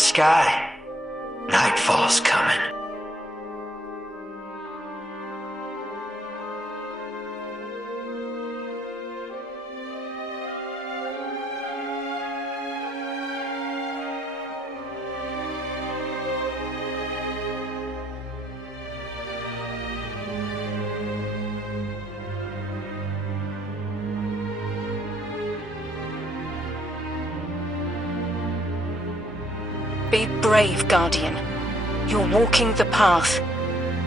sky. Nightfall's coming. Be brave, Guardian. You're walking the path.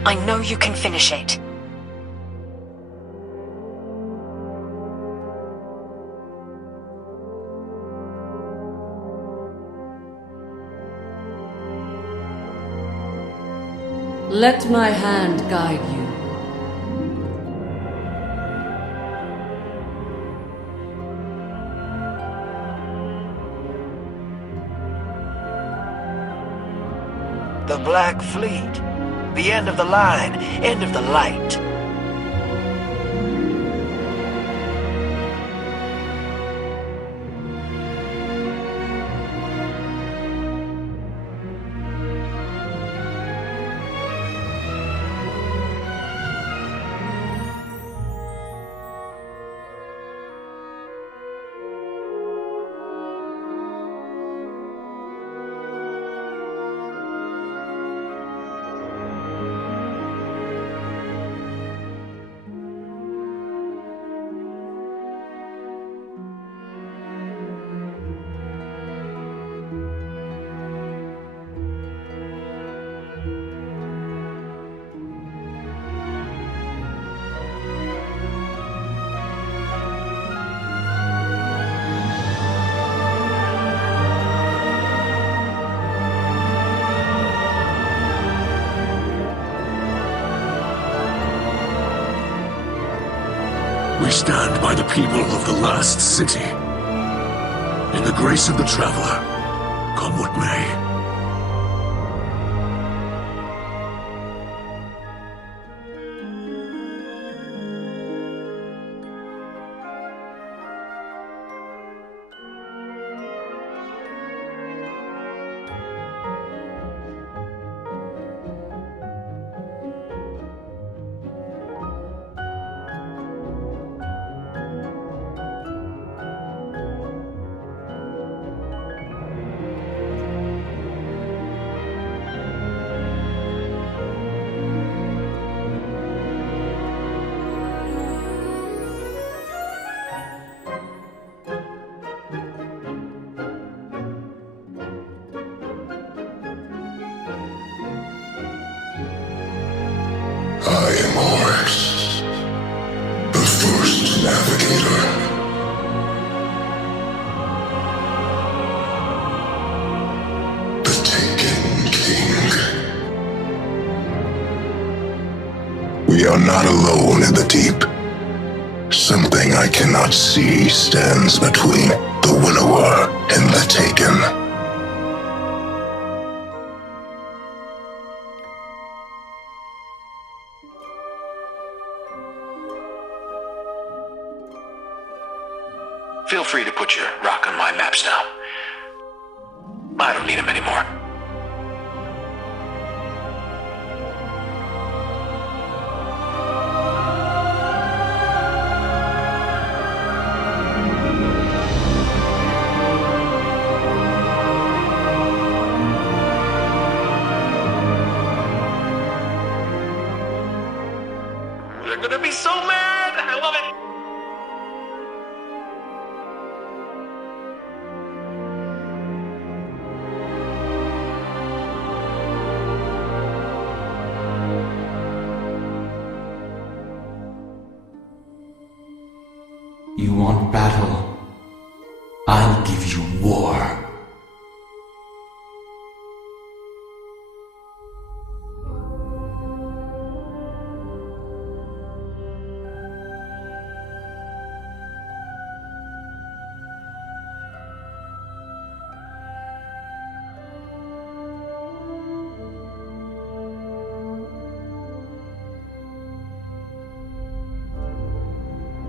I know you can finish it. Let my hand guide you. The Black Fleet. The end of the line. End of the light. We stand by the people of the last city. In the grace of the Traveler, come what may. I am Horus, the first navigator. The Taken King. We are not alone in the deep. Something I cannot see stands between the Winnower and the Taken. Feel free to put your rock on my maps now. I don't need them anymore. They're gonna be so mad! I love it! You want battle? I'll give you war.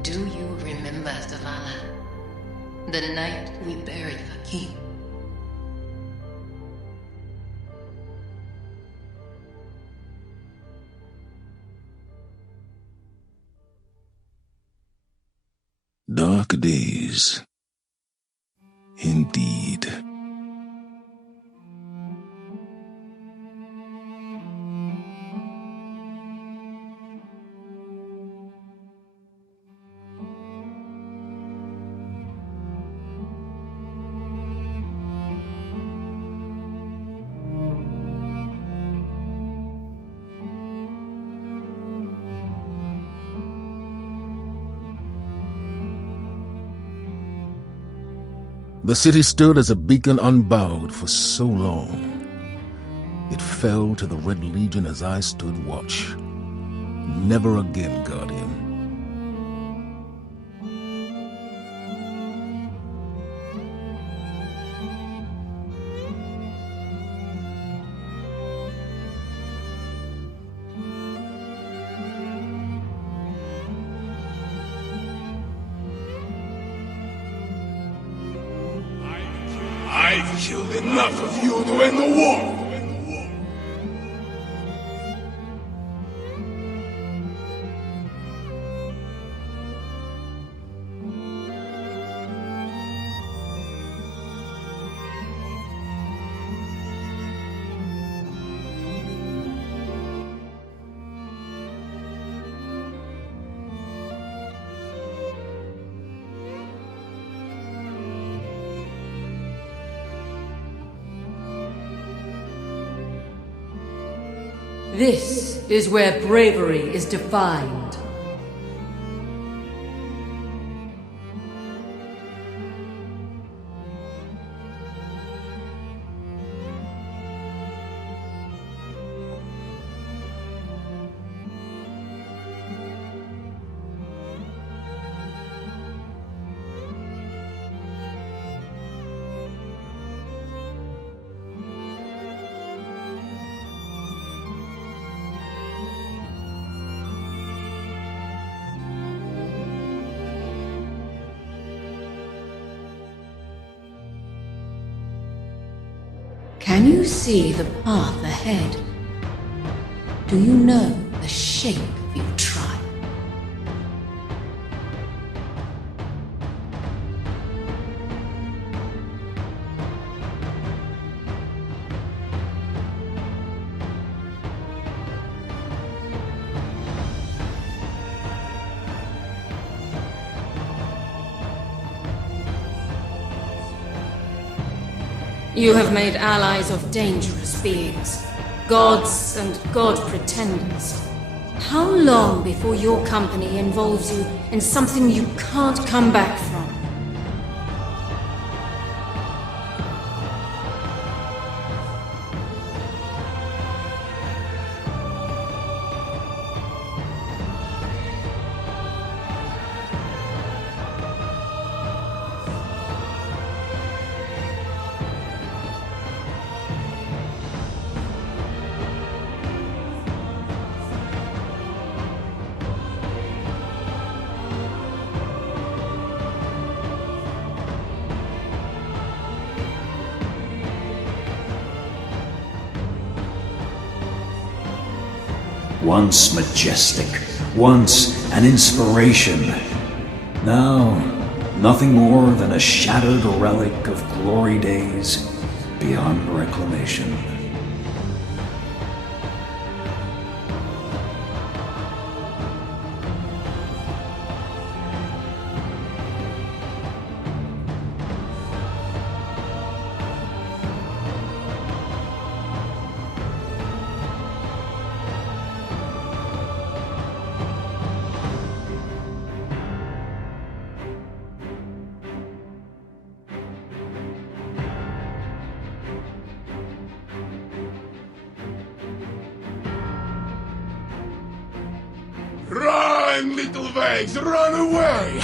Do you remember, Zavala? The night we buried the king? Dark days. Indeed. The city stood as a beacon unbowed for so long. It fell to the Red Legion as I stood watch. Never again, Guardian. I've killed enough of you to end the war! This is where bravery is defined. Can you see the path ahead? Do you know the shape of your tribe? You have made allies of dangerous beings, gods and god pretenders. How long before your company involves you in something you can't come back from? Once majestic, once an inspiration. Now, nothing more than a shattered relic of glory days beyond reclamation. Run, little Vegs, run away!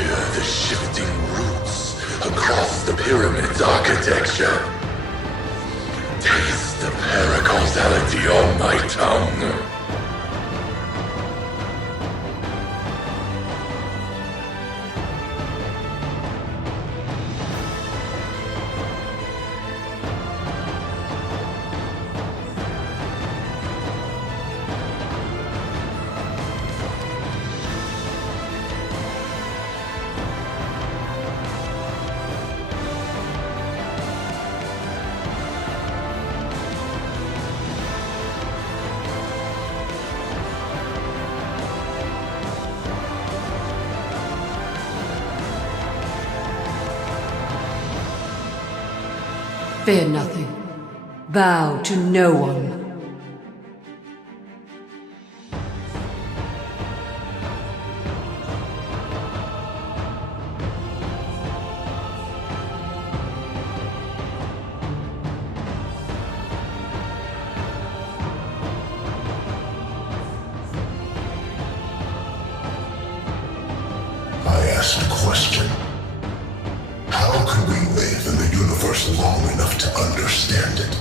Hear the shifting roots across the pyramid's architecture. Taste the paracausality on my tongue. Fear nothing. Bow to no one. I asked a question. How can we live in the universe long enough to understand it?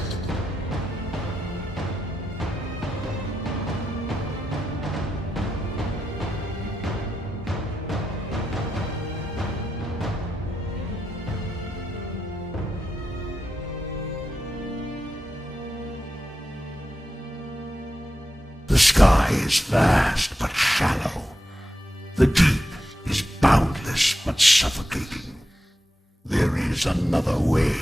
The sky is vast but shallow. The deep is boundless but suffocating. There is another way.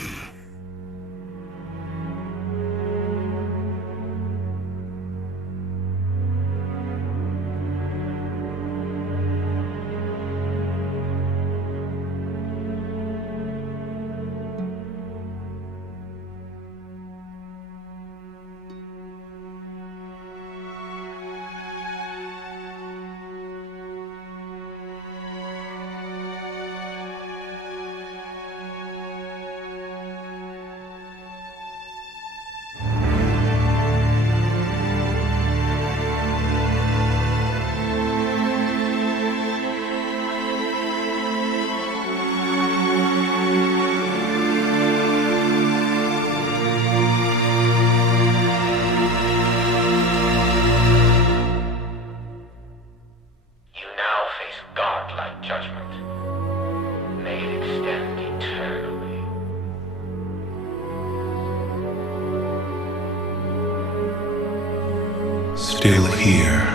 Still here,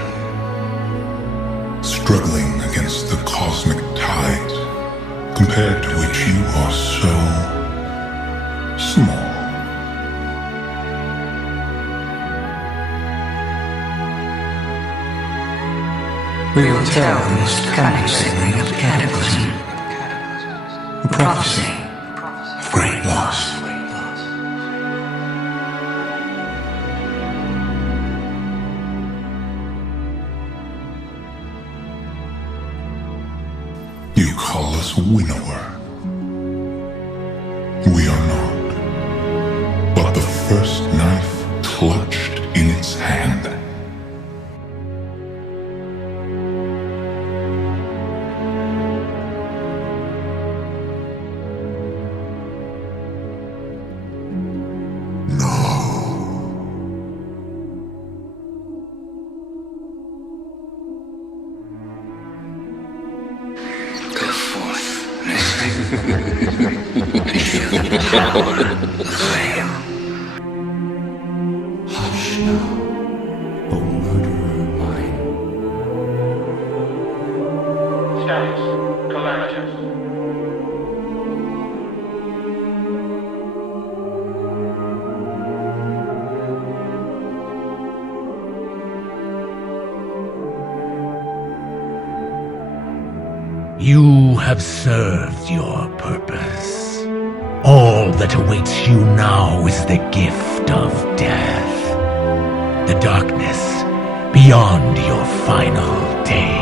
struggling against the cosmic tides, compared to which you are so small. We will tell the most cunning sibling of the Cataclysm. A prophecy of great loss. You call us winnower. We are not, but the first knife clutched in its hand. Hush now, O murderer mine. Status calamitous. You have served your purpose. All that awaits you now is the gift of death. The darkness beyond your final days.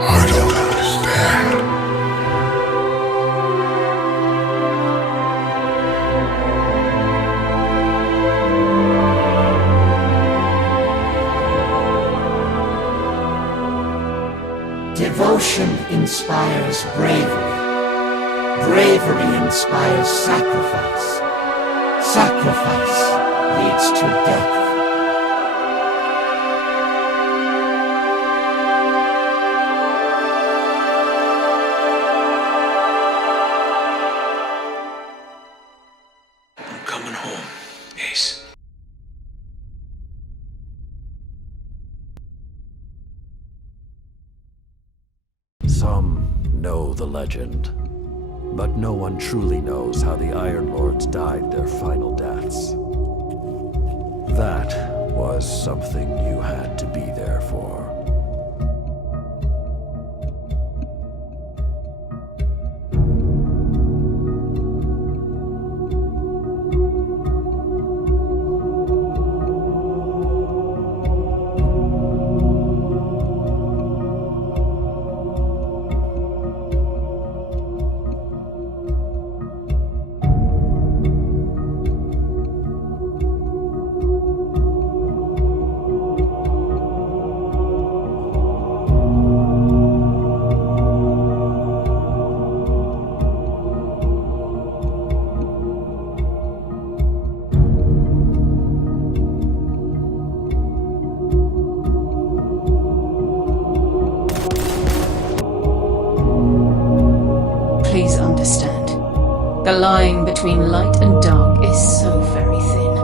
I don't understand. Devotion inspires bravery. Bravery inspires sacrifice. Sacrifice leads to death. I'm coming home, Ace. Some know the legend, but no one truly knows how the Iron Lords died their final deaths. That was something you had to be there for. Please understand. The line between light and dark is so very thin.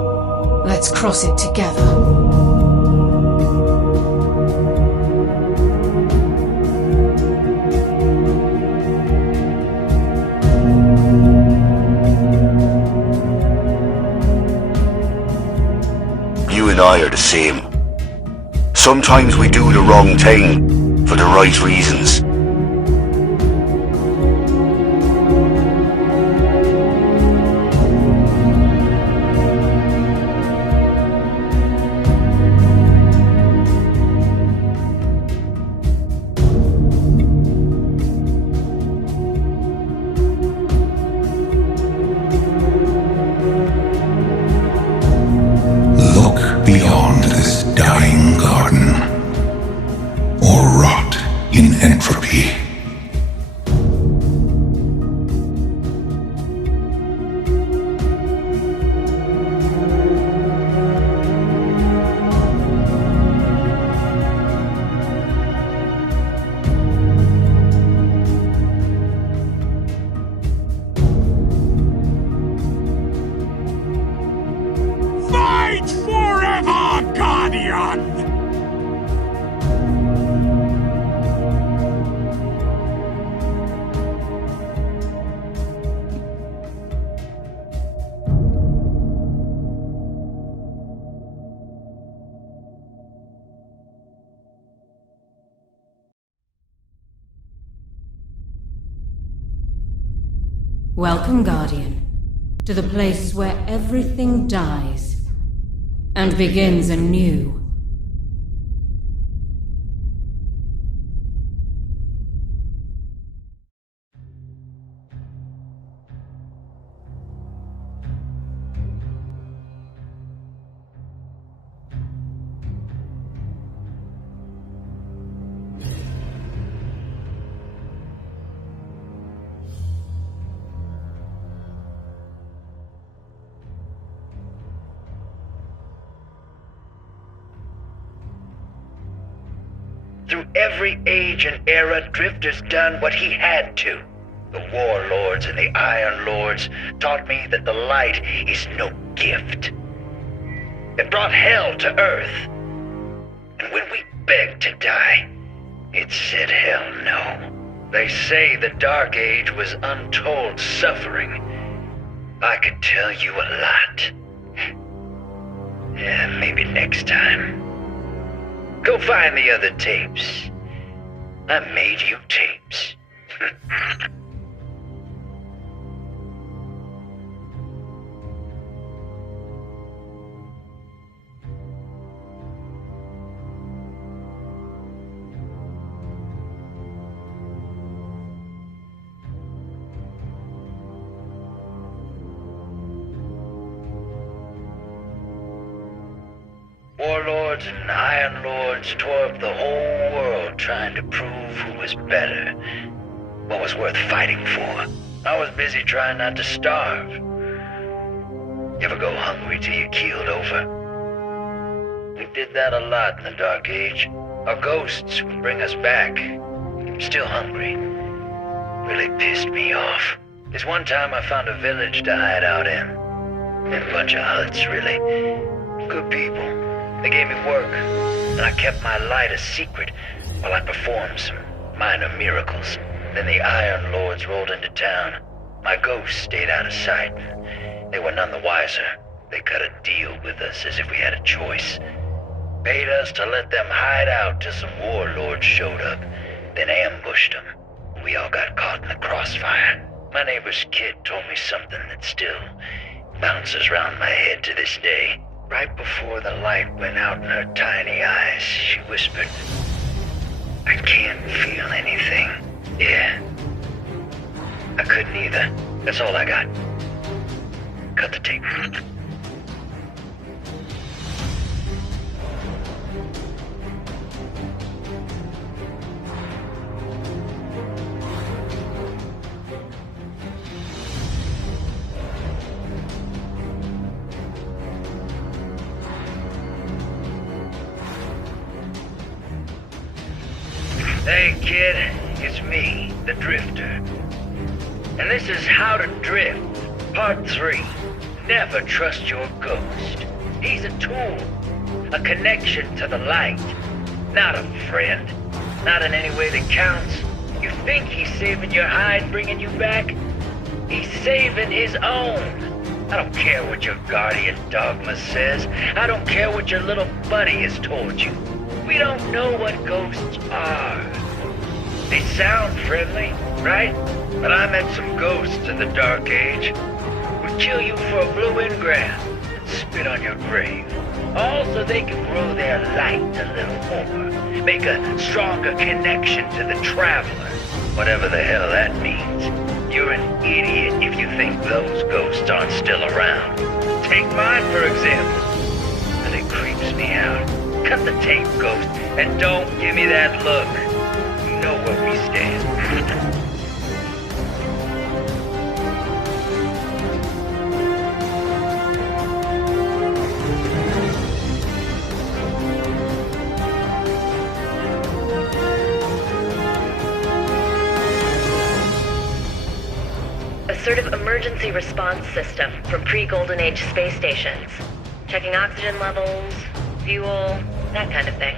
Let's cross it together. You and I are the same. Sometimes we do the wrong thing for the right reasons. Look beyond this dying garden, or rot in entropy. Fight forever, Guardian! Welcome, Guardian, to the place where everything dies and begins anew. Through every age and era, Drifter's done what he had to. The Warlords and the Iron Lords taught me that the light is no gift. It brought hell to Earth. And when we begged to die, it said hell no. They say the Dark Age was untold suffering. I could tell you a lot. Yeah, maybe next time. Go find the other tapes. I made you tapes. Warlords and Iron Lords tore up the whole world trying to prove who was better, what was worth fighting for. I was busy trying not to starve. You ever go hungry till you're keeled over? We did that a lot in the Dark Age. Our ghosts would bring us back. Still hungry. Really pissed me off. This one time I found a village to hide out in. And a bunch of huts, really. Good people. They gave me work, and I kept my light a secret while I performed some minor miracles. Then the Iron Lords rolled into town. My ghosts stayed out of sight. They were none the wiser. They cut a deal with us as if we had a choice. Paid us to let them hide out till some warlords showed up, then ambushed them. We all got caught in the crossfire. My neighbor's kid told me something that still bounces around my head to this day. Right before the light went out in her tiny eyes, she whispered, "I can't feel anything." Yeah. I couldn't either. That's all I got. Cut the tape. Hey, kid, it's me, the Drifter. And this is How to Drift, Part 3. Never trust your ghost. He's a tool, a connection to the light, not a friend, not in any way that counts. You think he's saving your hide, bringing you back? He's saving his own. I don't care what your guardian dogma says. I don't care what your little buddy has told you. We don't know what ghosts are. They sound friendly, right? But I met some ghosts in the Dark Age. Would kill you for a blue engram and spit on your grave. All so they can grow their light a little more. Make a stronger connection to the traveler. Whatever the hell that means. You're an idiot if you think those ghosts aren't still around. Take mine, for example. And it creeps me out. Cut the tape, ghost, and don't give me that look. You know where we stand. A sort of emergency response system from pre-Golden Age space stations. Checking oxygen levels, fuel, that kind of thing.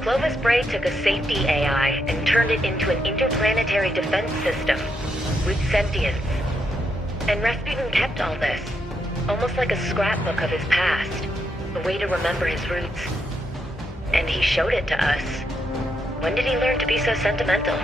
Clovis Bray took a safety AI and turned it into an interplanetary defense system with sentience. And Rasputin kept all this, almost like a scrapbook of his past, a way to remember his roots. And he showed it to us. When did he learn to be so sentimental?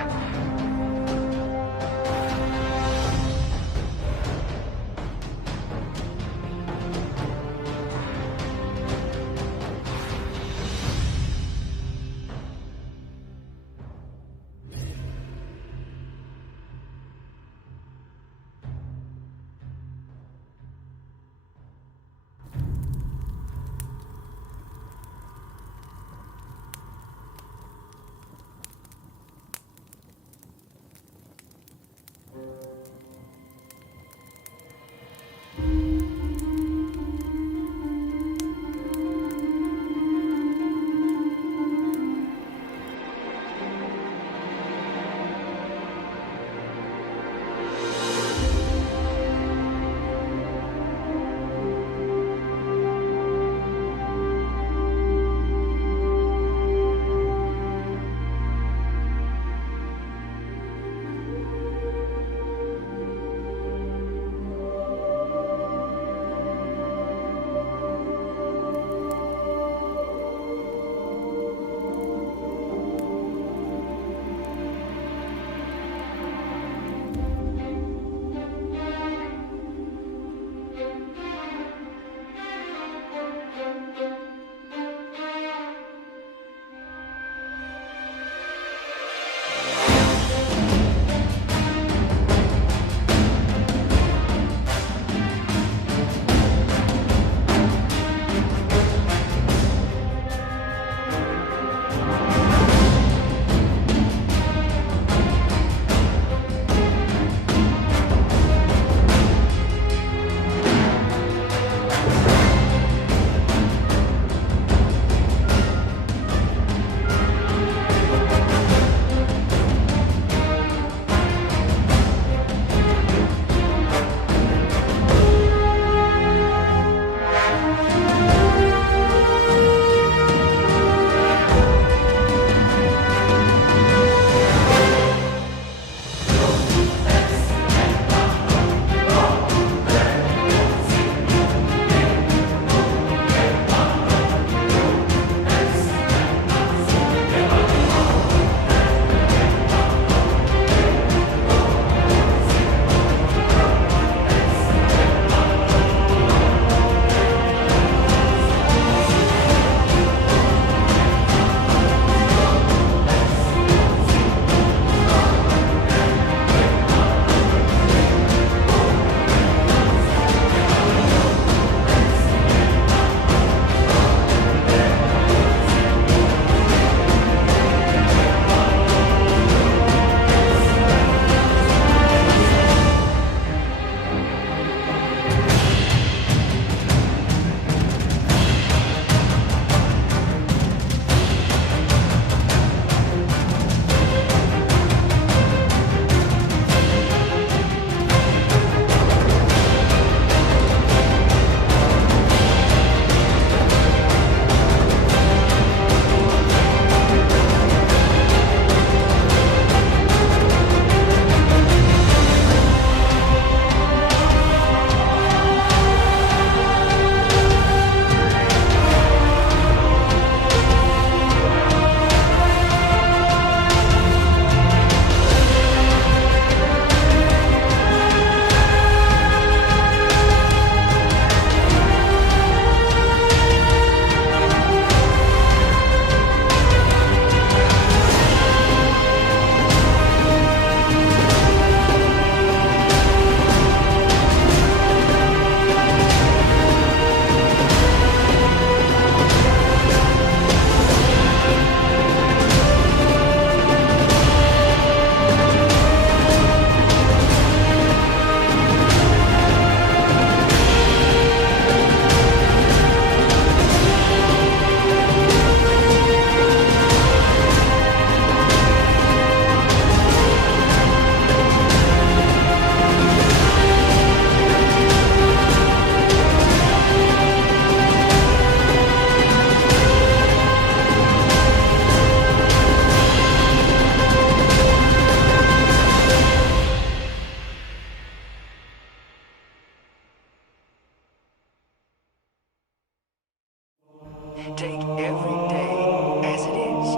Take every day as it is.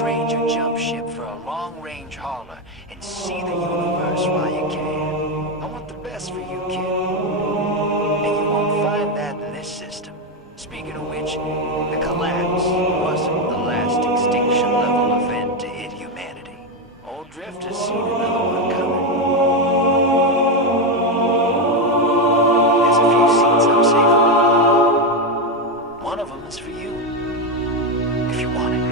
Trade your jump ship for a long-range hauler and see the universe while you can. I want the best for you, kid. And you won't find that in this system. Speaking of which, the collapse wasn't the last extinction-level event to hit humanity. Old Drifter's seen another one coming. There's a few seats I'm saving. One of them is for you, if you want it.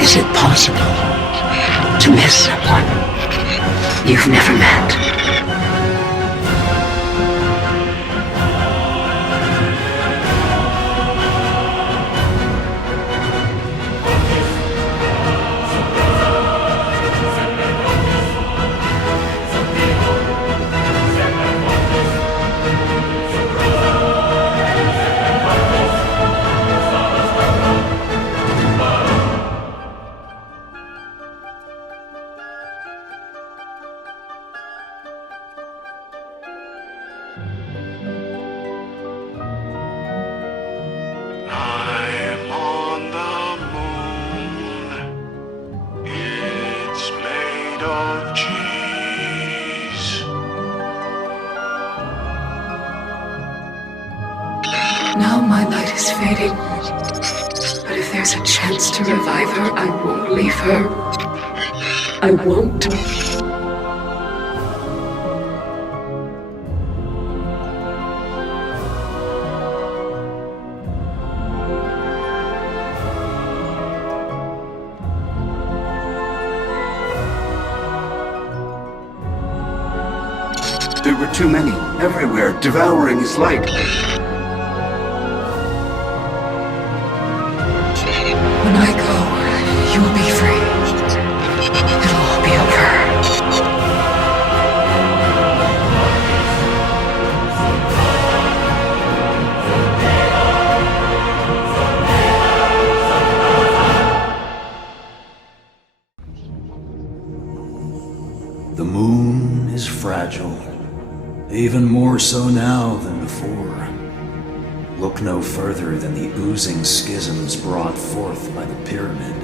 Is it possible to miss someone you've never met? is fading. But if there's a chance to revive her, I won't leave her. I won't. There were too many, everywhere, devouring his light. When I go, you will be free. It'll all be over. The moon is fragile. Even more so now than before. Look no further than the oozing schisms brought forth by the pyramid.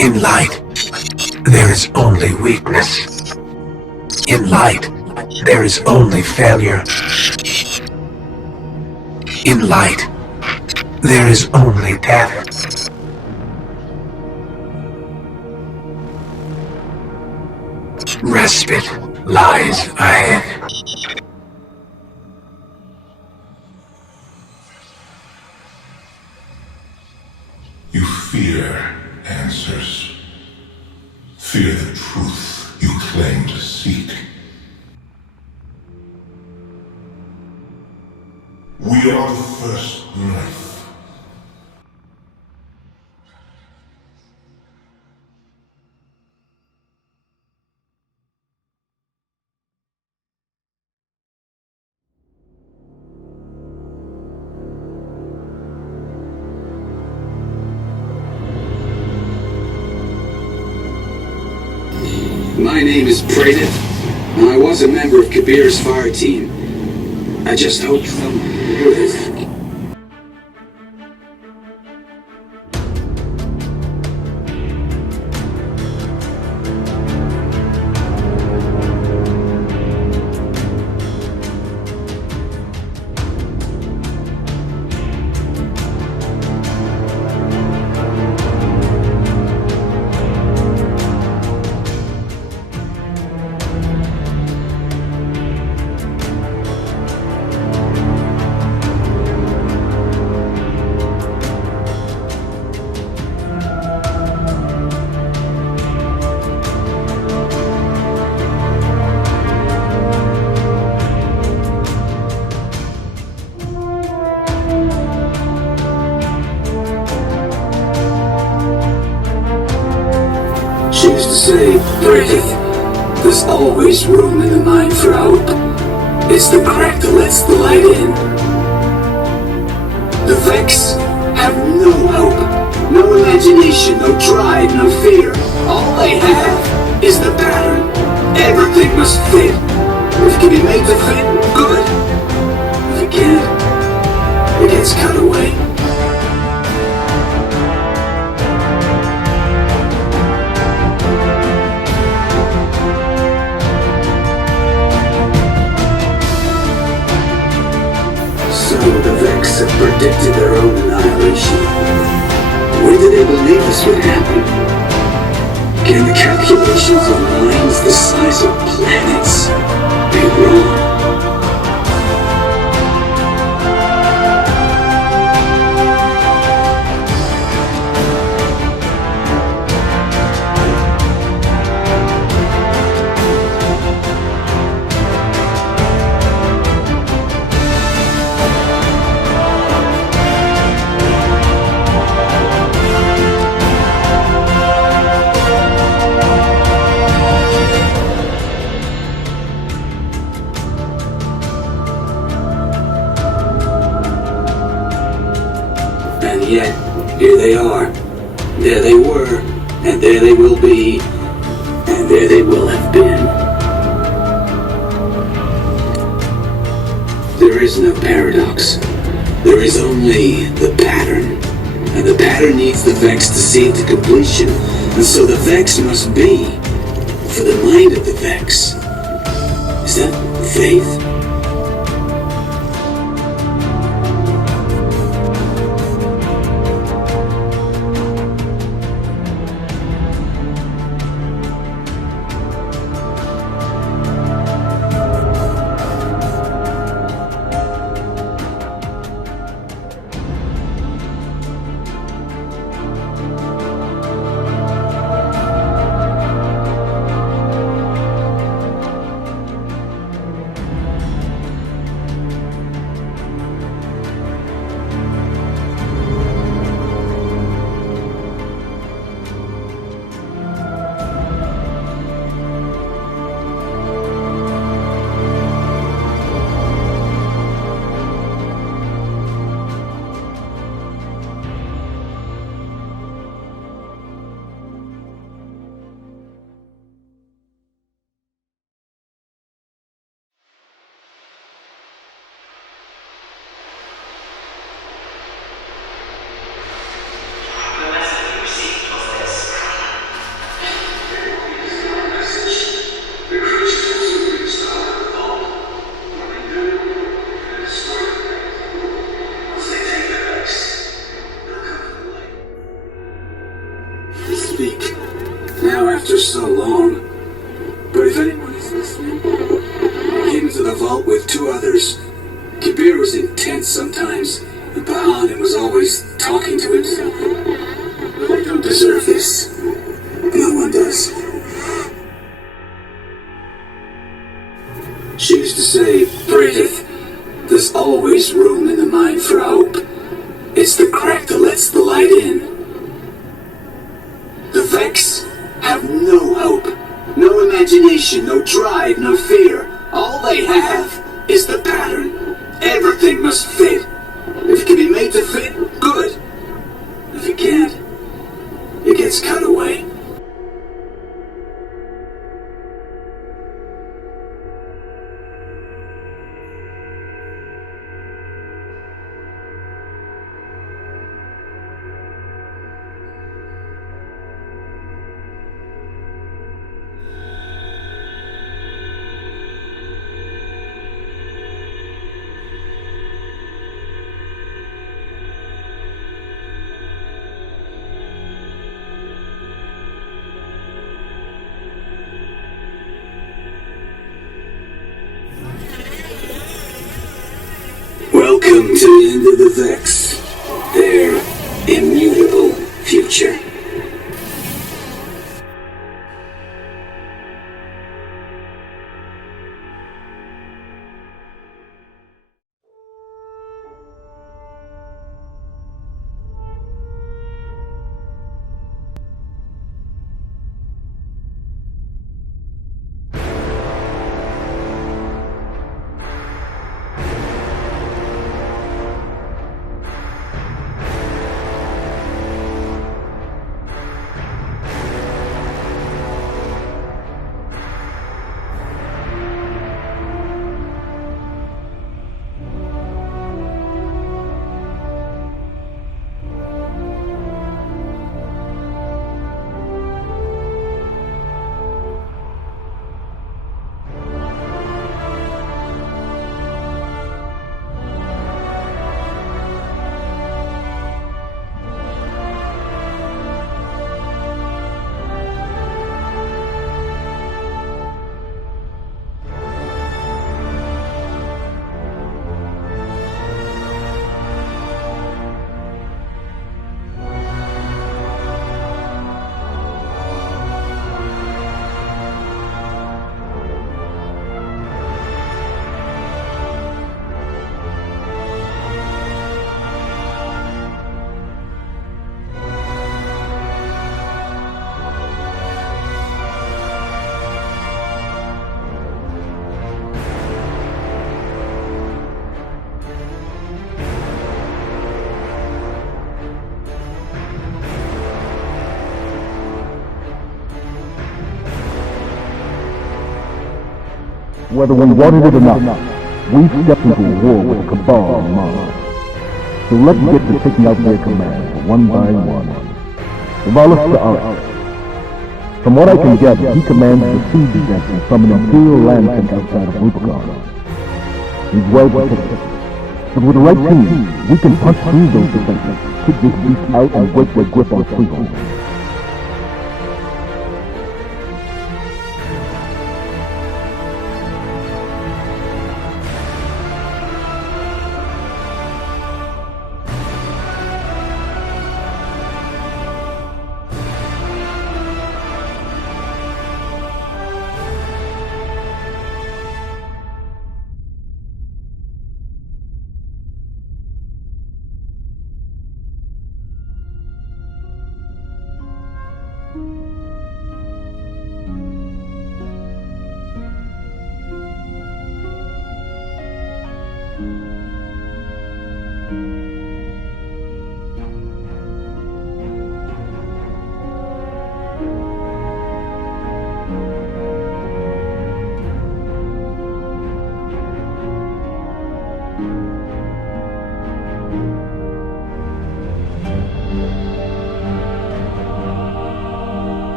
In light, there is only weakness. In light, there is only failure. In light, there is only death. Respite lies ahead. You fear answers. Fear the truth you claim to seek. We are the first knife. My name is Praetor, and I was a member of Kabir's fire team. I just hope someone heard it. She used to say, breathe. There's always room in the mind for hope. It's the crack that lets the light in. The Vex have no hope, no imagination, no drive, no fear. All they have is the pattern. Everything must fit. If it can be made to fit, good. If it can't, it gets cut away. So the Vex have predicted their own annihilation. When did they believe this would happen? Can the calculations of minds the size of planets be wrong? And yet, here they are. There they were, and there they will be, and there they will have been. there is no paradox. There is only the pattern. And the pattern needs the Vex to see it to completion. And so the Vex must be for the mind of the Vex. Is that faith? After so long. But if anyone is listening, I came into the vault with two others. Kabir was intense sometimes, and Bahan was always talking to himself. But I don't deserve this. No one does. She used to say, Bridith, there's always room in the mind for hope. It's the crack that lets the light in. The Vex have no hope, no imagination, no drive, no fear. All they have is the pattern. Everything must fit. If it can be made to fit, good. If it can't, it gets cut away. Welcome to the end of the Vex, their immutable future. Whether we wanted it or not, We've stepped into a war with the Cabal on Mars. So let's get to taking out their commands one by one. Zavala Sta'aret. From what I can gather, he commands the siege vessels from an Imperial land tank outside of Rubicon. He's well protected. But with the right team, we can punch through those defenses, kick this beast out, and break their grip on Freehold.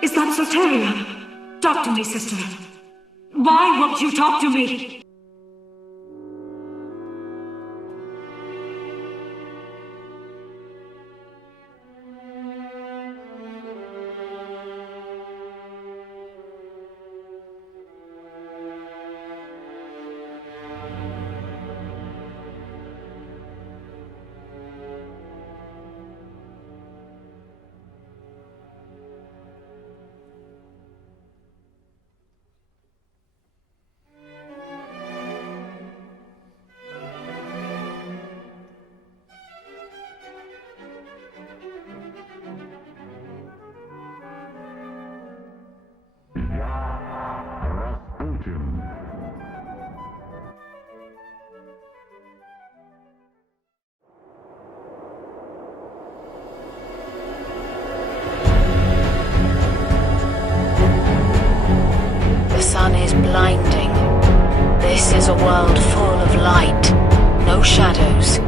Is that Soteria? Talk to me, sister. Why won't you talk to me? The sun is blinding. This is a world full of light, no shadows.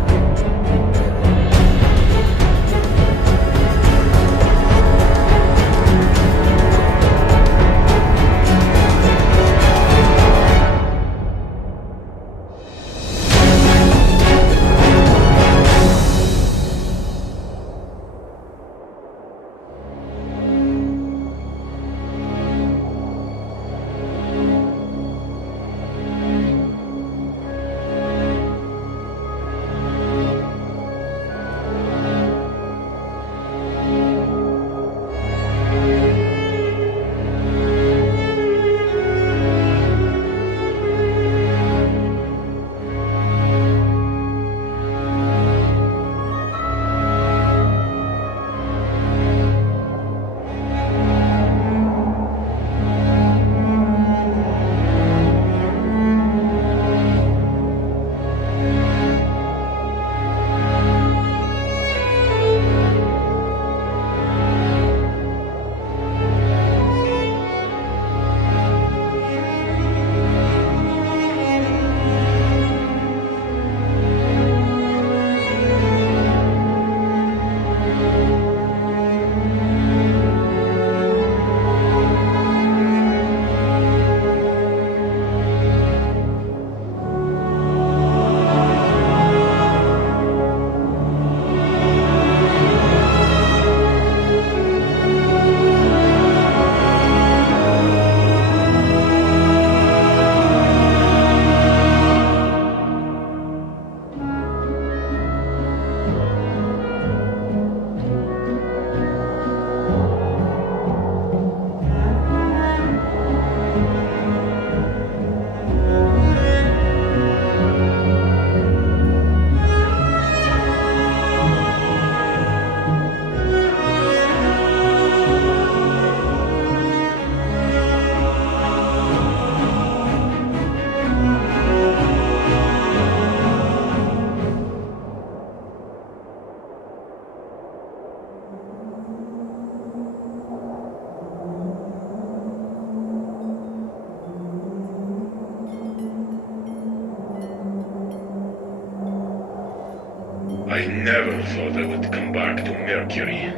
never thought I would come back to Mercury.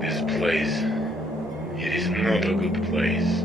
This place, it is not a good place.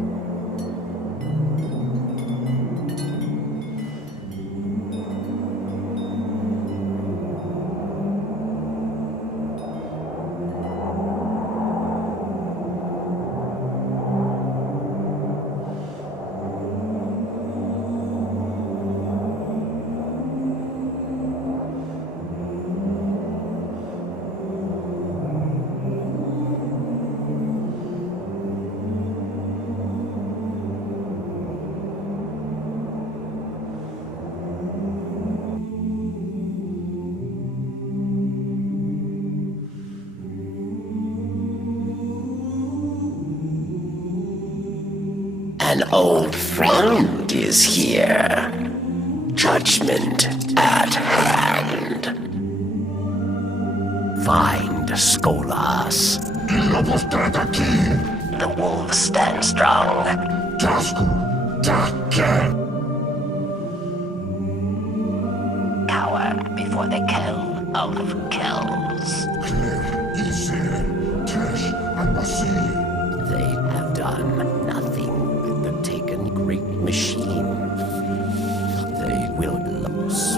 An old friend is here. Judgment at hand. Find Skolas. The wolves stand strong. Cower before the kill of kills. They have done nothing with the Taken Great Machine. They will lose.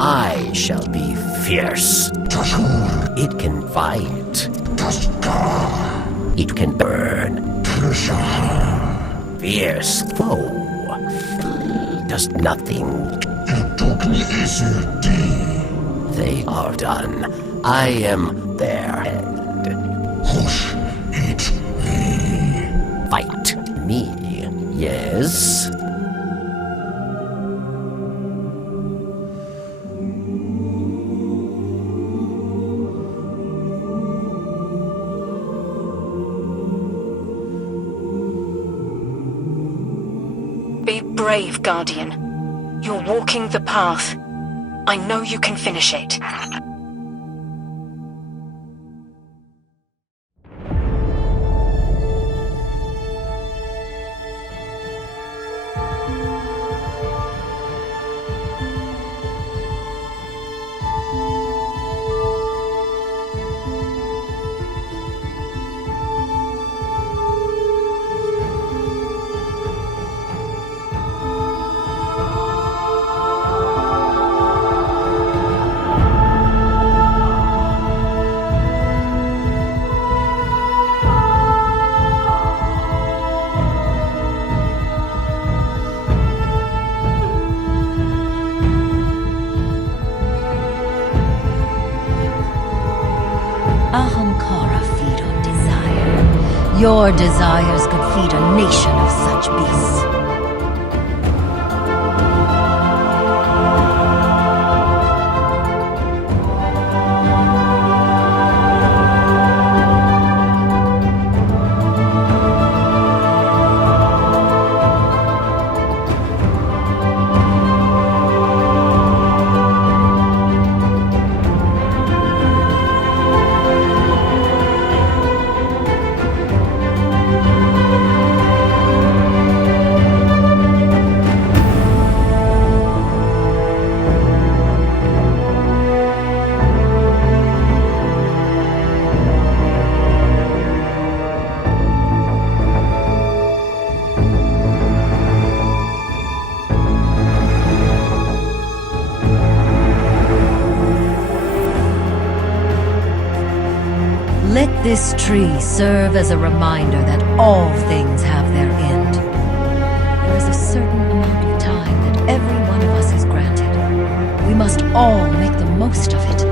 I shall be fierce. It can fight. It can burn. Fierce foe does nothing. They are done. I am their end. Fight me, yes? Be brave, Guardian. You're walking the path. I know you can finish it. Ahamkara feed on desire. Your desires could feed a nation of such beasts. Let this tree serve as a reminder that all things have their end. There is a certain amount of time that every one of us is granted. We must all make the most of it.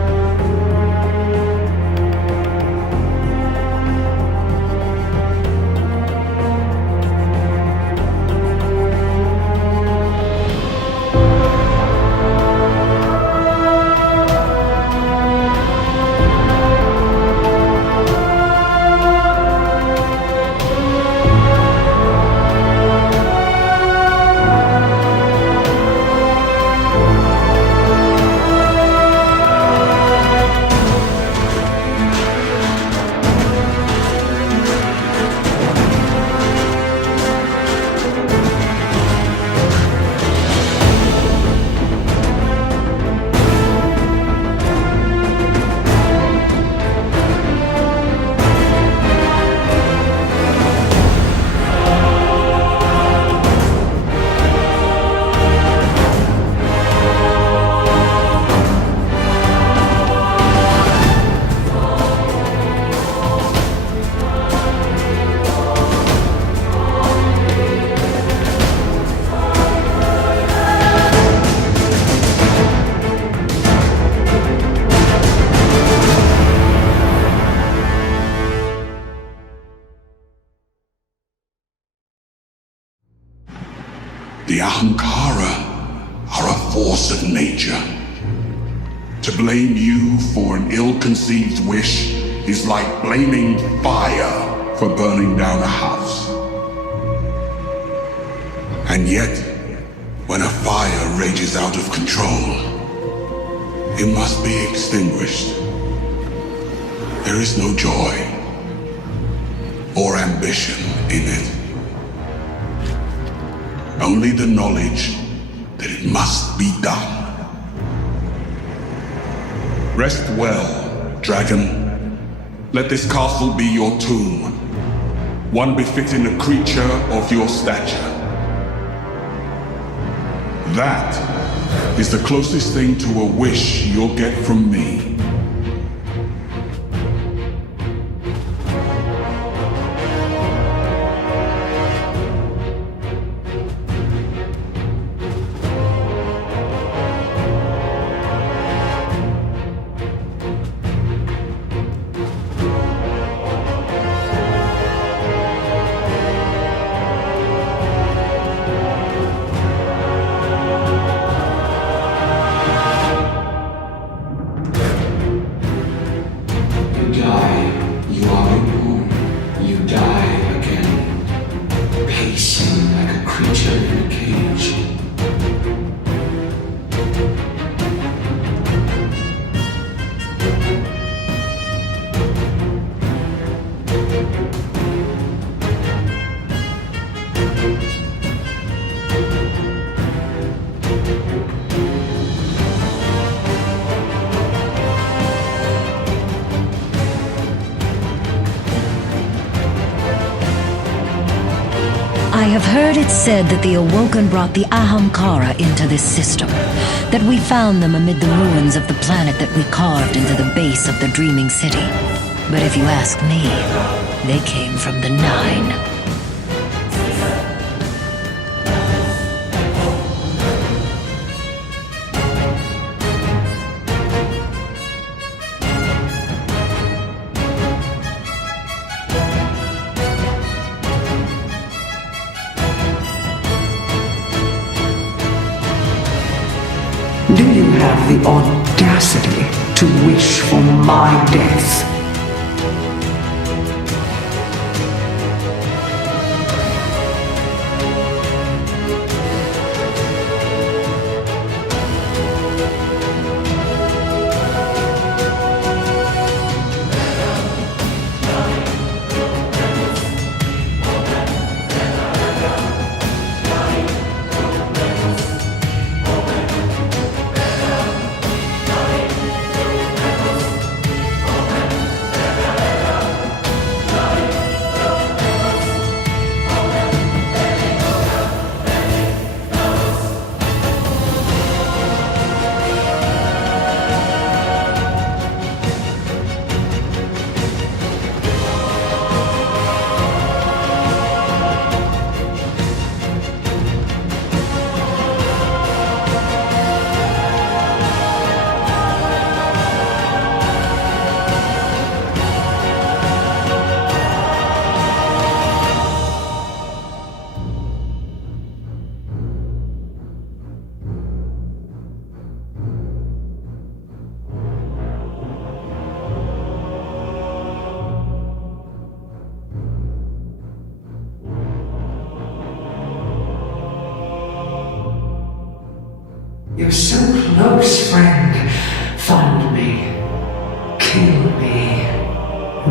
The Ahamkara are a force of nature. To blame you for an ill-conceived wish is like blaming fire for burning down a house. And yet, when a fire rages out of control, it must be extinguished. There is no joy or ambition in it. Only the knowledge that it must be done. Rest well, dragon. Let this castle be your tomb, one befitting a creature of your stature. That is the closest thing to a wish you'll get from me. I have heard it said that the Awoken brought the Ahamkara into this system, that we found them amid the ruins of the planet that we carved into the base of the Dreaming City. But if you ask me, they came from the Nine. Do you have the audacity to wish for my death?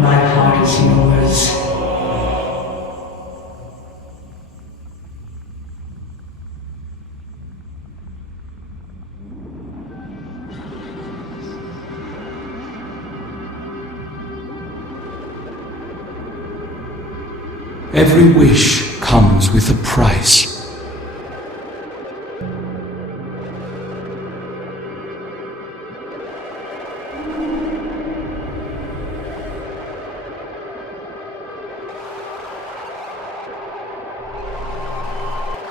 my heart is yours. Every wish comes with a price.